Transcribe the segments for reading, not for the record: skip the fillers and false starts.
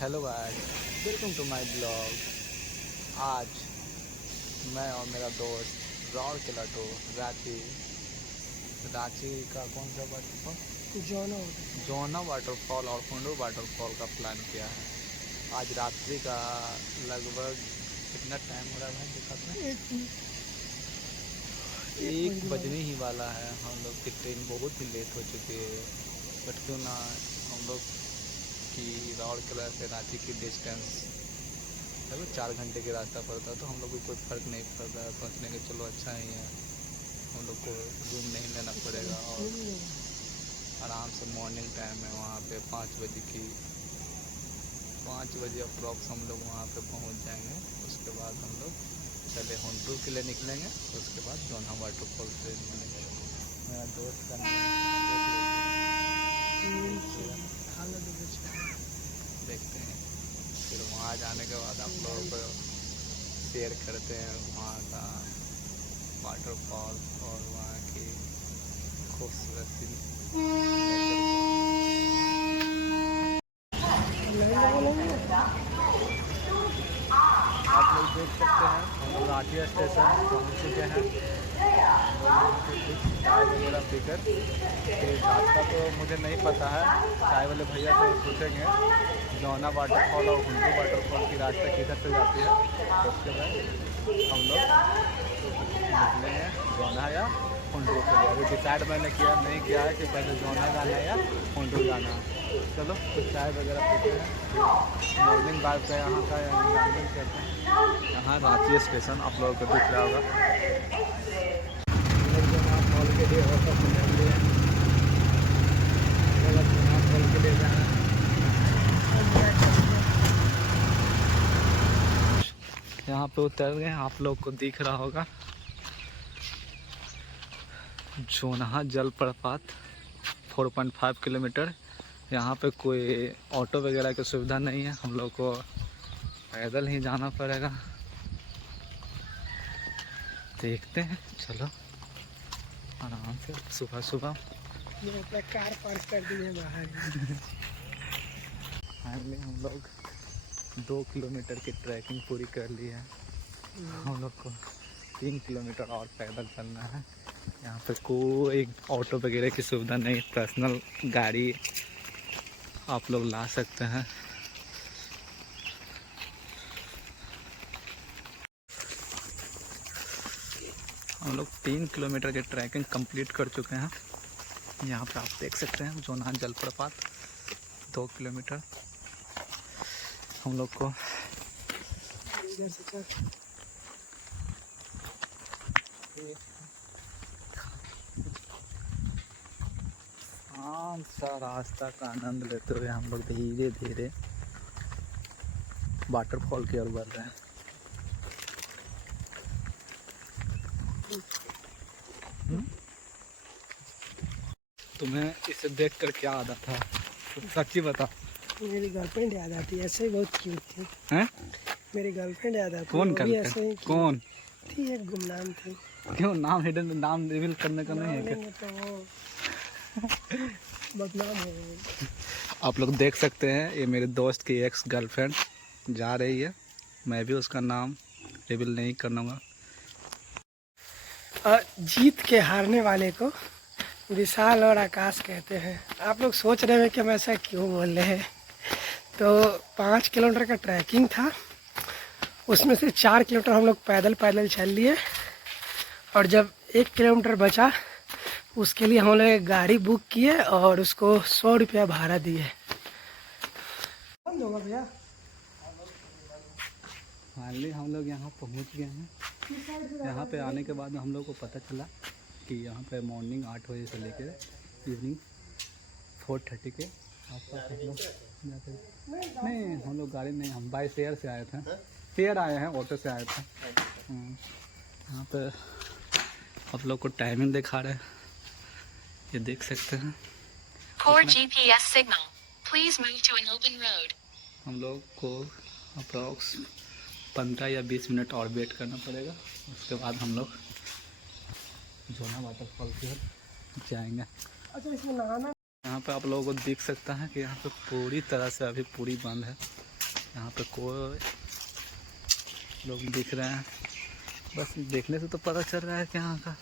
Hello guys, welcome to my blog. आज मैं और मेरा दोस्त राउर के लड्डू रांची का कौन सा वाटरफॉल, जोना वाटरफॉल और कुंडू वाटरफॉल का प्लान किया है। आज रात्रि का लगभग कितना टाइम हो रहा है दिखाते हैं, 1 बजने ही वाला है। हम लोग की ट्रेन बहुत ही लेट हो चुकी है, बट क्यों ना हम लोग की राउरकेला से रांची की डिस्टेंस लगभग 4 घंटे का रास्ता पड़ता है, तो हम लोग को कोई फ़र्क नहीं पड़ रहा है। पहुँचने के चलो अच्छा ही है, हम लोग को रूम नहीं लेना पड़ेगा और आराम से मॉर्निंग टाइम है वहाँ पे 5 बजे अप्रॉक्स हम लोग वहाँ पे पहुँच जाएंगे। उसके बाद हम लोग पहले होंडू के लिए निकलेंगे, उसके बाद जोना वाटरफॉल से मिलेंगे। मेरा दोस्त का देखते हैं, फिर वहाँ जाने के बाद आप लोगों को शेयर करते हैं वहाँ का वाटरफॉल और वहाँ की खूबसूरती आप लोग देख सकते हैं। हम लोग रांची स्टेशन पहुँच चुके हैं। चाय वगैरह पीकर, फिर रास्ता तो मुझे नहीं पता है, चाय वाले भैया से पूछेंगे जोना वाटरफॉल और हुंडू वाटरफॉल की रास्ता किधर से जाती है। तो उसके बाद हम लोग निकलेंगे जोना या हुंडू के लिए। अभी डिसाइड मैंने नहीं किया है कि पहले जोना जाना है या हुंडू जाना है। चलो कुछ चाय वगैरह पीते हैं, मॉर्निंग बार का यहाँ का एंजॉयमेंट करते हैं। यहाँ रांची स्टेशन आप लोगों को दिख रहा होगा। फॉल के लिए फॉल के लिए जाना। यहाँ पे उतर गए, आप लोग को दिख रहा होगा जोना जलप्रपात 4.5 किलोमीटर। यहाँ पे कोई ऑटो वगैरह की सुविधा नहीं है, हम लोग को पैदल ही जाना पड़ेगा। देखते हैं, चलो आराम से सुबह सुबह कार पार्क कर दी है बाहर। फाइनली हम लोग 2 किलोमीटर की ट्रैकिंग पूरी कर ली है। हम लोग को 3 किलोमीटर और पैदल चलना है। यहाँ पे कोई ऑटो वगैरह की सुविधा नहीं, पर्सनल गाड़ी आप लोग ला सकते हैं। हम लोग 3 किलोमीटर की ट्रैकिंग कंप्लीट कर चुके हैं। यहाँ पे आप देख सकते हैं जोना जलप्रपात 2 किलोमीटर हम लोग को। शांत सा रास्ता का आनंद लेते हुए हम लोग धीरे धीरे वाटरफॉल की ओर बढ़ रहे हैं। तुम्हें इसे देखकर क्या याद था? सच्ची बता। मेरी गर्लफ्रेंड याद आती है, ऐसे ही बहुत क्यूट थी। हैं? मेरी गर्लफ्रेंड याद आती है। कौन गर्लफ्रेंड? कौन थी? एक गुमनाम थी। क्यों नाम हिडन, नाम रिवील करने का नहीं है क्या? तो वो बदनाम हो गई। आप लोग देख सकते हैं, ये मेरे दोस्त की एक्स गर्लफ्रेंड जा रही है। मैं भी उसका नाम रिवील नहीं करूँगा। जीत के हारने वाले को विशाल और आकाश कहते हैं। आप लोग सोच रहे हैं कि हम ऐसा क्यों बोल रहे हैं। तो 5 किलोमीटर का ट्रैकिंग था, उसमें से 4 किलोमीटर हम लोग पैदल चल लिए, और जब 1 किलोमीटर बचा उसके लिए हम लोग एक गाड़ी बुक किए और उसको 100 रुपया भाड़ा दिए। भैया फाइनली हम लोग यहाँ पहुँच गए हैं। यहाँ पे आने के बाद हम लोग को पता चला कि यहाँ पे मॉर्निंग 8 बजे से लेकर इवनिंग 4:30 के आसपास हम लोग जाते हैं। नहीं, हम लोग गाड़ी नहीं, हम बाई शेयर से आए थे। शेयर आए हैं, ऑटो से आए थे। यहाँ पे आप लोग को टाइमिंग दिखा रहे हैं, ये देख सकते हैं। Poor GPS signal. Please move to an open road. हम लोग को अप्रॉक्स 15 या 20 मिनट और वेट करना पड़ेगा, उसके बाद हम लोग जोना वाटरफॉल की ओर जाएंगे। अच्छा, इसमें नहाना। यहाँ पे आप लोगों को दिख सकता है कि यहाँ पे पूरी तरह से अभी पूरी बंद है। यहाँ पे कोई लोग दिख रहे हैं, बस देखने से तो पता चल रहा है कि यहाँ का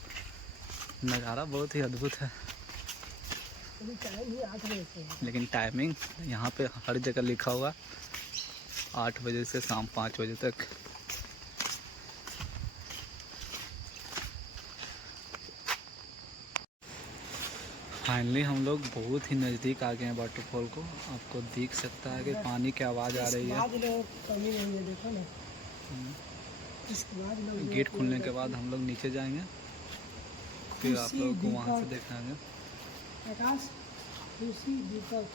नज़ारा बहुत ही अद्भुत है। लेकिन टाइमिंग यहाँ पे हर जगह लिखा हुआ 8 बजे से शाम 5 बजे तक। फाइनली हम लोग बहुत ही नज़दीक आ गए हैं वाटरफॉल को। आपको दिख सकता है कि पानी की आवाज़ आ रही है। देखो ना, इसके बाद लोग गेट खुलने के बाद हम लोग नीचे जाएंगे, फिर आप लोगों को वहाँ से दिखाएंगे। आकाश, खुशी, दीपक,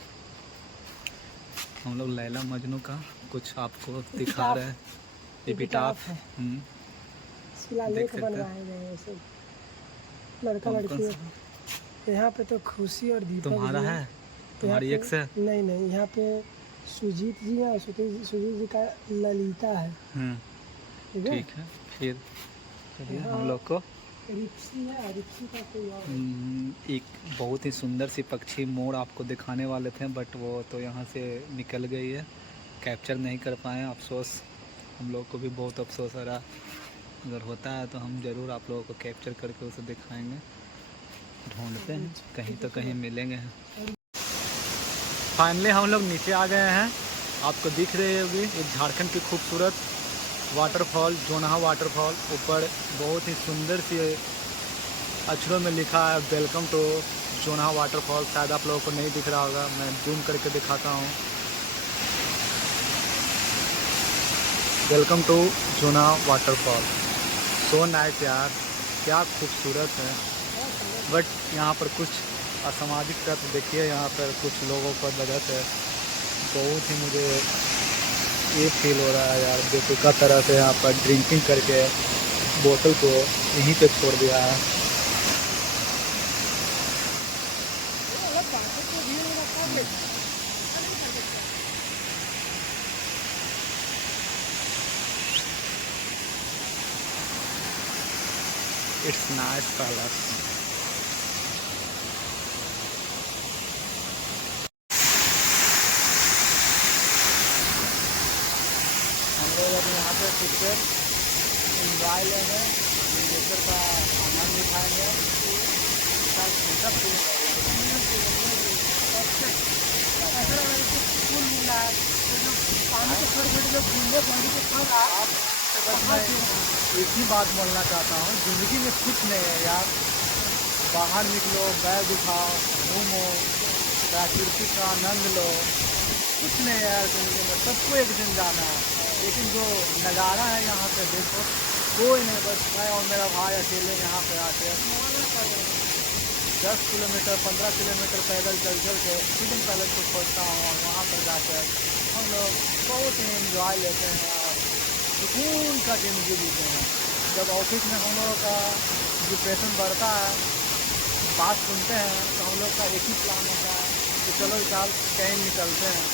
हम लोग लैला मजनू का कुछ आपको दिखा रहे हैं। एपिटाफ है। देख शिलालेख सकते बनवाए गए हैं सब, लड़का कौन कौन लड़की। सा? यहाँ पे तो खुशी और दीपक तुम्हारा जी है? तुम्हारी यहाँ एक से? पे- नहीं नहीं, यहाँ पे सुजीत जी है, सुजीत जी का ललिता है। ठीक है। ठीक है, फिर चलिए हाँ। हम लोग को रिप्सी है, रिप्सी का कोई और है। एक बहुत ही सुंदर सी पक्षी मोर आपको दिखाने वाले थे, बट वो तो यहाँ से निकल गई है, कैप्चर नहीं कर पाए। अफसोस, हम लोग को भी बहुत अफसोस हो रहा। अगर होता है तो हम ज़रूर आप लोगों को कैप्चर करके उसे दिखाएंगे। ढूंढते हैं, कहीं तो कहीं मिलेंगे। फाइनली हम लोग नीचे आ गए हैं। आपको दिख रही होगी एक झारखंड की खूबसूरत वाटरफॉल, जोनाहा वाटरफॉल। ऊपर बहुत ही सुंदर सी अक्षरों में लिखा है वेलकम टू जोनाहा वाटरफॉल। शायद आप लोगों को नहीं दिख रहा होगा, मैं जूम करके दिखाता हूँ। Welcome to Jonha waterfall. So nice यार, क्या खूबसूरत है। बट यहाँ पर कुछ असामाजिक तत्व देखिए, यहाँ पर कुछ लोगों पर वजह से बहुत ही मुझे ये फील हो रहा है यार, बेतुका तरह से यहाँ पर ड्रिंकिंग करके बोतल को यहीं पे छोड़ दिया है। It's nice colours. हम लोग अभी यहाँ पे पिक्चर इंजॉय लेंगे, नेचर का आनंद उठाएंगे। पानी के छोटे-छोटे जो बूंदे पानी के साथ आप बस मैं एक ही बात बोलना चाहता हूँ, ज़िंदगी में कुछ नहीं है यार। बाहर निकलो, बैग उठाओ, घूमो, प्रकृति का आनंद लो। कुछ नहीं है यार ज़िंदगी में, सबको एक दिन जाना है। लेकिन जो नज़ारा है यहाँ पे देखो, कोई नहीं, बस मैं और मेरा भाई अकेले यहाँ पे आके 10 किलोमीटर 15 किलोमीटर पैदल चल के हिडन पैलेस को खोजता हूँ, और वहाँ पर जाकर हम लोग बहुत ही एंजॉय लेते हैं और सुकून का ज़िंदगी जीते हैं। जब ऑफिस में हम लोगों का डिप्रेशन बढ़ता है, बात सुनते हैं, तो हम लोग का एक ही प्लान होता है कि चलो इस साल कहीं निकलते हैं।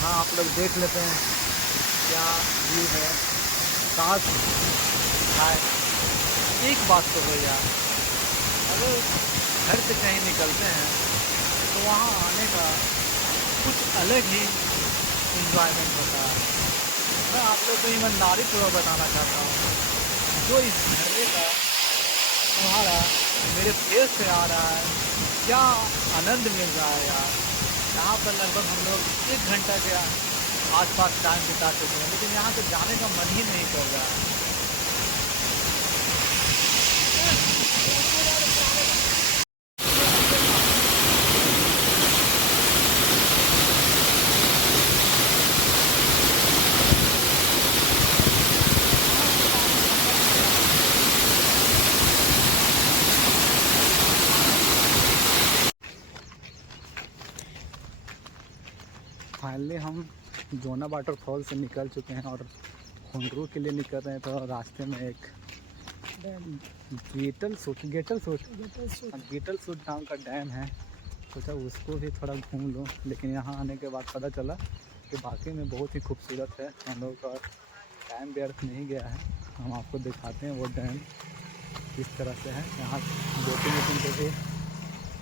हाँ, आप लोग देख लेते हैं क्या व्यू है। काश हाय, एक बात तो हो यार, अगर घर से कहीं निकलते हैं तो वहाँ आने का कुछ अलग ही इंजॉयमेंट होता है। मैं आप लोग को ईमानदारी पूर्वक बताना चाहता हूँ, जो इस झरने का तुम्हारा मेरे फेस पे आ रहा है, क्या आनंद मिल रहा है यार। यहाँ पर लगभग हम लोग 1 घंटा के आसपास टाइम बिता चुके हैं, लेकिन यहाँ से जाने का मन ही नहीं कर रहा है। फाइनली हम जोना वाटरफॉल से निकल चुके हैं और खुंडरू के लिए निकल रहे हैं। तो रास्ते में एक गेटल सूट नाम का डैम है, सोचा उसको भी थोड़ा घूम लूँ। लेकिन यहाँ आने के बाद पता चला कि वाकई में बहुत ही खूबसूरत है। हम लोग का टाइम व्यर्थ नहीं गया है। हम आपको दिखाते हैं वो डैम किस तरह से है। यहाँ बोटिंग को भी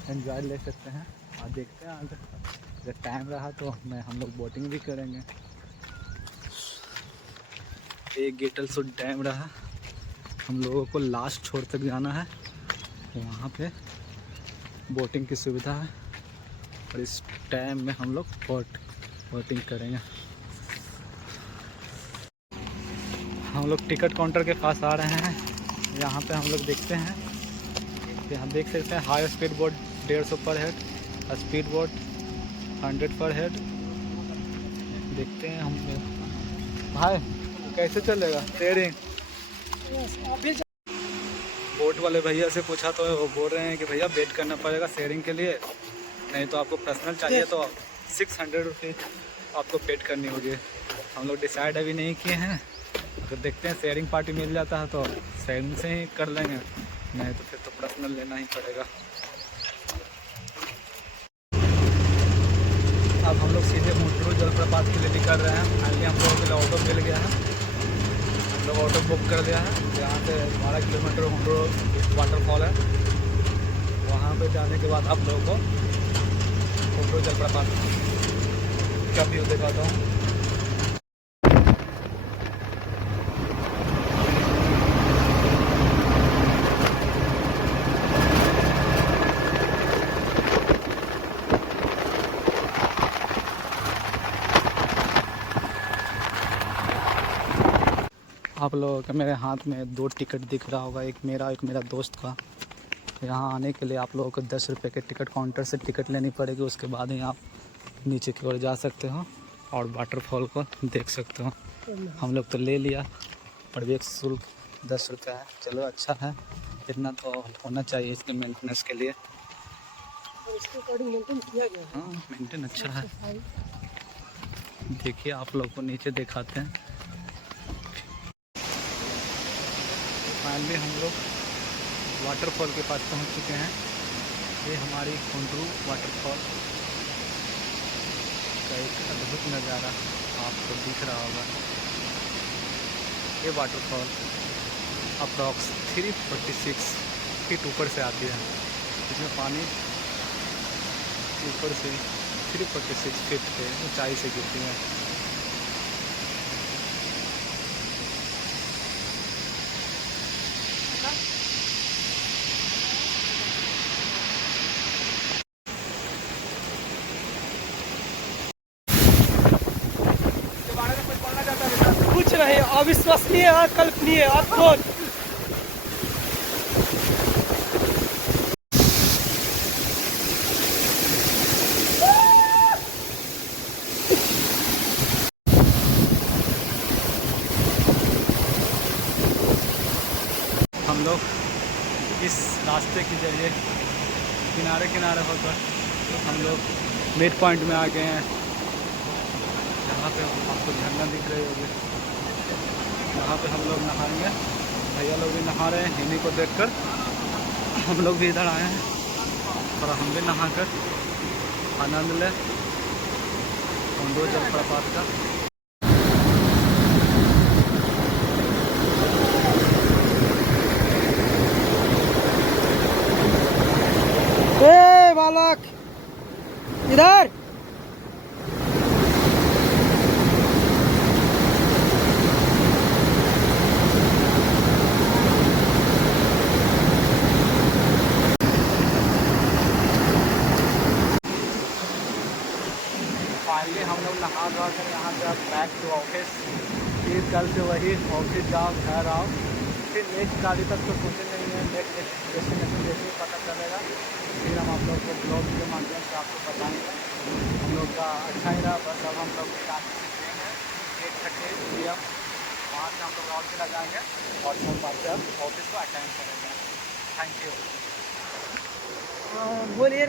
एंजॉय ले सकते हैं, और देखते हैं अगर टाइम रहा तो हम लोग बोटिंग भी करेंगे। एक गेटलसो डैम रहा, हम लोगों को लास्ट छोर तक जाना है, वहाँ पे बोटिंग की सुविधा है और इस डैम में हम लोग बोटिंग करेंगे। हम लोग टिकट काउंटर के पास आ रहे हैं। यहाँ पे हम लोग देखते हैं, यहाँ देख सकते हैं हाई स्पीड बोट 150 पर हेड, स्पीड बोट 100 पर हेड। देखते हैं हम भाई कैसे चलेगा शेयरिंग। बोट वाले भैया से पूछा तो वो बोल रहे हैं कि भैया वेट करना पड़ेगा शेयरिंग के लिए, नहीं तो आपको पर्सनल चाहिए तो 600 रुपीज़ आपको पेड करनी होगी। हम लोग डिसाइड अभी नहीं किए हैं, तो देखते हैं शेयरिंग पार्टी मिल जाता है तो शेयरिंग से ही कर लेंगे, नहीं तो फिर तो पर्सनल लेना ही पड़ेगा। अब हम लोग सीधे मुंड्रू जलप्रपात के लिए निकल रहे हैं। फाइनली हम लोगों के लिए ऑटो मिल गया है, हम लोग ऑटो बुक कर दिया है। यहाँ से 12 किलोमीटर मुंड्रू वाटरफॉल है, वहाँ पे जाने के बाद आप लोगों को मुंड्रू जलप्रपात का व्यू दिखाता हूँ। आप लोगों के मेरे हाथ में 2 टिकट दिख रहा होगा, एक मेरा एक मेरा दोस्त का। यहाँ आने के लिए आप लोगों को 10 रुपये के टिकट काउंटर से टिकट लेनी पड़ेगी, उसके बाद ही आप नीचे की ओर जा सकते हो और वाटरफॉल को देख सकते हो। हम लोग तो ले लिया, प्रवेश शुल्क 10 रुपये है। चलो अच्छा है, इतना तो होना चाहिए इसके मेंटेनेंस के लिए। हाँ मेंटेन अच्छा है। देखिए आप लोग को नीचे दिखाते हैं। फाइनली हम लोग वाटरफॉल के पास पहुंच चुके हैं। ये हमारी मुंड्रू वाटरफॉल का एक अद्भुत नज़ारा आपको दिख रहा होगा। ये वाटरफॉल अप्रॉक्स 346 फीट ऊपर से आती है, इसमें पानी ऊपर से 346 फीट पे ऊंचाई से गिरती है। कुछ नहीं, अविश्वसनीय, अकल्पनीय, अद्भुत। हम लोग इस रास्ते के जरिए किनारे किनारे होकर हम लोग मिड पॉइंट में आ गए हैं। यहाँ पे आपको झरना दिख रही होगी, यहाँ पे हम लोग नहाएंगे। भैया लोग भी नहा रहे हैं, इन्हीं को देखकर हम लोग भी इधर आए हैं और हम भी नहाकर आनंद लें मुंड्रू जलप्रपात का। ए बालक इधर। फाइनली हम लोग नहा धो कर यहाँ से अब बैक टू ऑफिस। फिर कल से वही ऑफिस जाओ घर आओ, फिर नेक्स्ट गाड़ी तक तो कुछ नहीं है, नेक्स्ट डेस्टिनेशन जैसे ही पता चलेगा फिर हम आप लोग को ब्लॉग के माध्यम से आपको बताएंगे। हम लोग का अच्छा ही रहा, बस अब हम लोग ट्रेन है 8:30 PM, वहाँ से हम लोग और चला जाएंगे और सोमवार से अब ऑफिस को अटेंड करेंगे। Thank you. बोलिए।